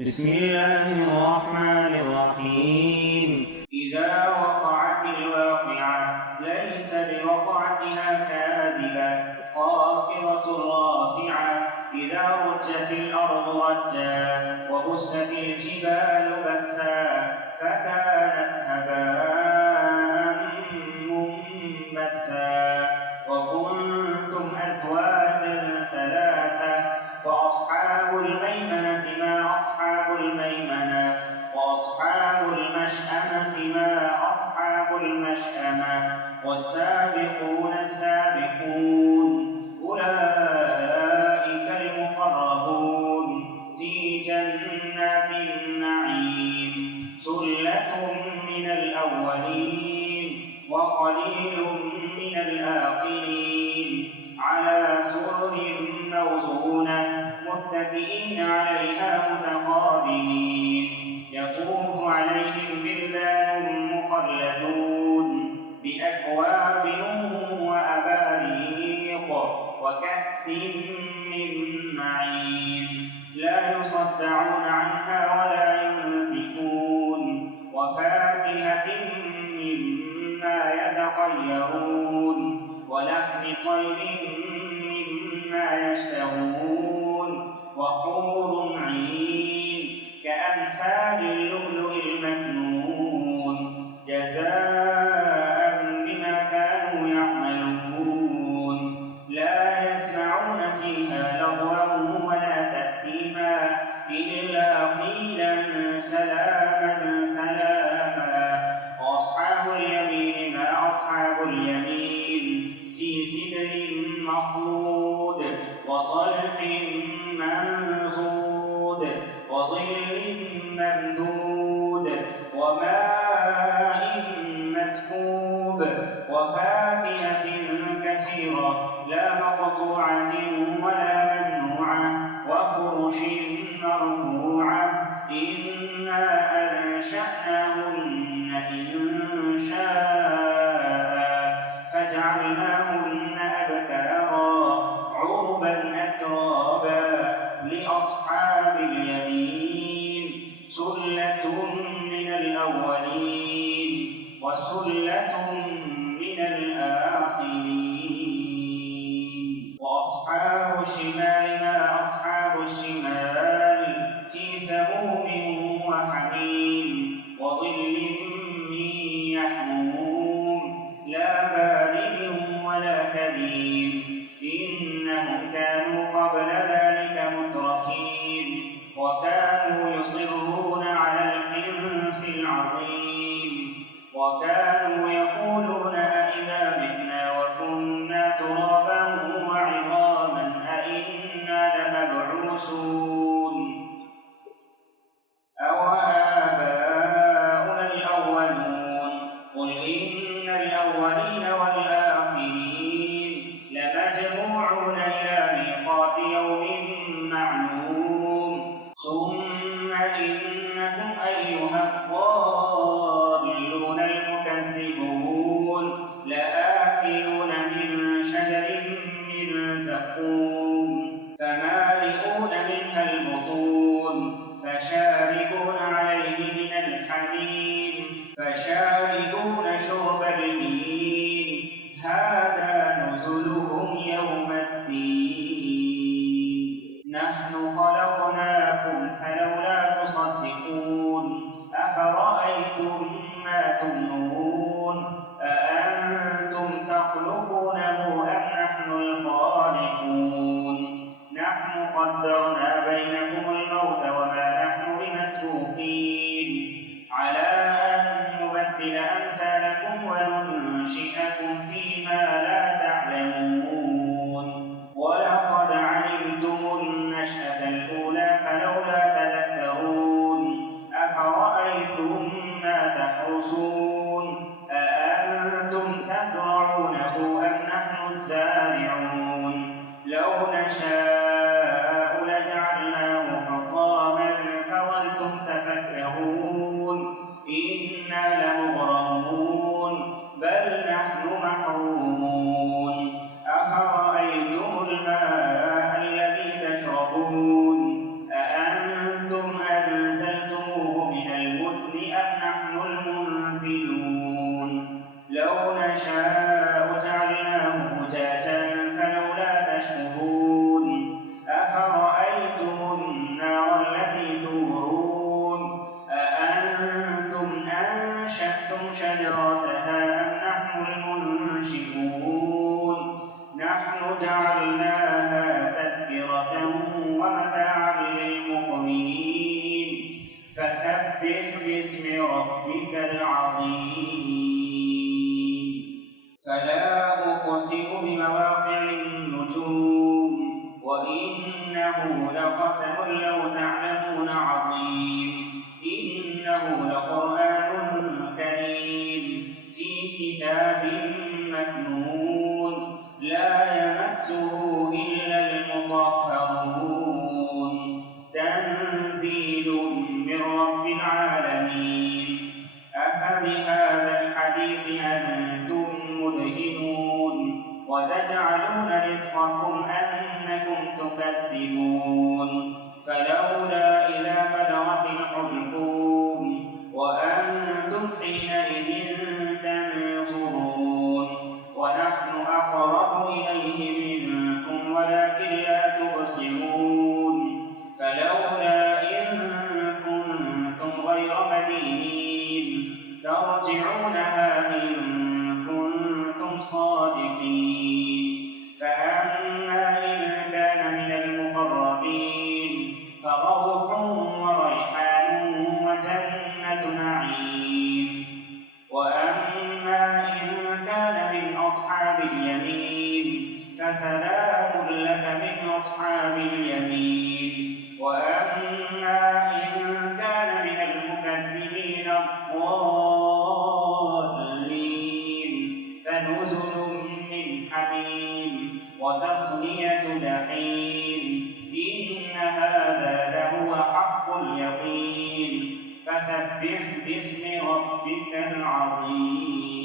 بسم الله الرحمن الرحيم. إذا وقعت الواقعة ليس لوقعتها كاذبة خافضة رافعة إذا رجت الأرض رجا وبست الجبال بسا فكانت هباء منبثا وكنتم أزواجا ثلاثة فأصحاب الميمنة ما أصحاب الميمنة وأصحاب المشأمة ما أصحاب المشأمة والسابقون السابقون أولئك المقربون في جنات النعيم ثلة من الأولين وقليل من الآخرين على سرر موضونة متكئين عليها متقابلين يطوف عليهم ولدان مخلدون بأكواب وأباريق وكأس من معين لا يصدعون عنها ولا ينزفون وفاكهة مما يتخيرون ولحم طير مما يشتهون وحور عين كأمثال اللؤلؤ المكنون جزاء بما كانوا يعملون لا يسمعون فيها لغوا ولا تأثيما إلا قيلا سلاما سلاما وأصحاب اليمين ما أصحاب اليمين في سدر مخضود وطلح منضود وظل ممدود وماء مسكوب وفاكهة كثيرة لا مقطوعة ولا ممنوعة وفرش مرفوعة إنا أنشأناهن إنشاء فجعلناهن أبكارا عربا أترابا لأصحاب اليمين ثلة من الأولين وثلة من الآخرين وأصحاب الشمال ما أصحاب الشمال في سموم وحميم وظل من يحموم لا بارد ولا كريم إنهم كانوا قبل ذلك مترفين وكانوا يصرون على الحنث العظيم وكانوا يقولون أئذا متنا وكنا ترابا وعظاما أئنا لمبعوثون أوآباؤنا الأولون قل إن الأولين والآخرين لمجموعون إلى ميقات يوم معلوم ثم إنكم أيها الضالون المكذبون لآكلون من شجر من زقوم فمالئون منها البطون فشاربون عليه من الحميم فشاربون شرب الهيم هذا نزلهم يوم الدين نحن خلقناكم فلولا تصدقون أفرأيتم ما تمنون أأنتم تخلقونه أم نحن الخالقون نحن قدرنا بينكم الموت وما نحن بمسبوقين على أن نبدل أمثالكم وننشئكم فيما لا تعلمون ولقد علمتم النشأة الأولى فلولا تذكرون فسبح باسم ربك العظيم. فلا أقسم بمواقع النجوم وإنه لقسم لو تعلمون عظيم. إنه لقرآن كريم في كتاب مكنون لا يمسه إلا المطهرون تنزيل من رب العالمين. أفبهذا الحديث أنتم مدهنون وتجعلون رزقكم أنكم تكذبون. فلولا إذا بلغت الحلقوم وأنتم حينئذ تنظرون ونحن أقرب إليه منكم ولكن لا تبصرون. فلولا إن كنتم غير مدينين ترجعونها إن كنتم صادقين. فأما إن كان من المقربين فروح وريحان وجنة نعيم. وأما إن كان من أصحاب اليمين فسلام لك من أصحاب اليمين. وأما إن كان من المكذبين الضالين فنزل من حميم وتصلية جحيم. إن هذا لهو حق اليقين. فسبح باسم ربك العظيم.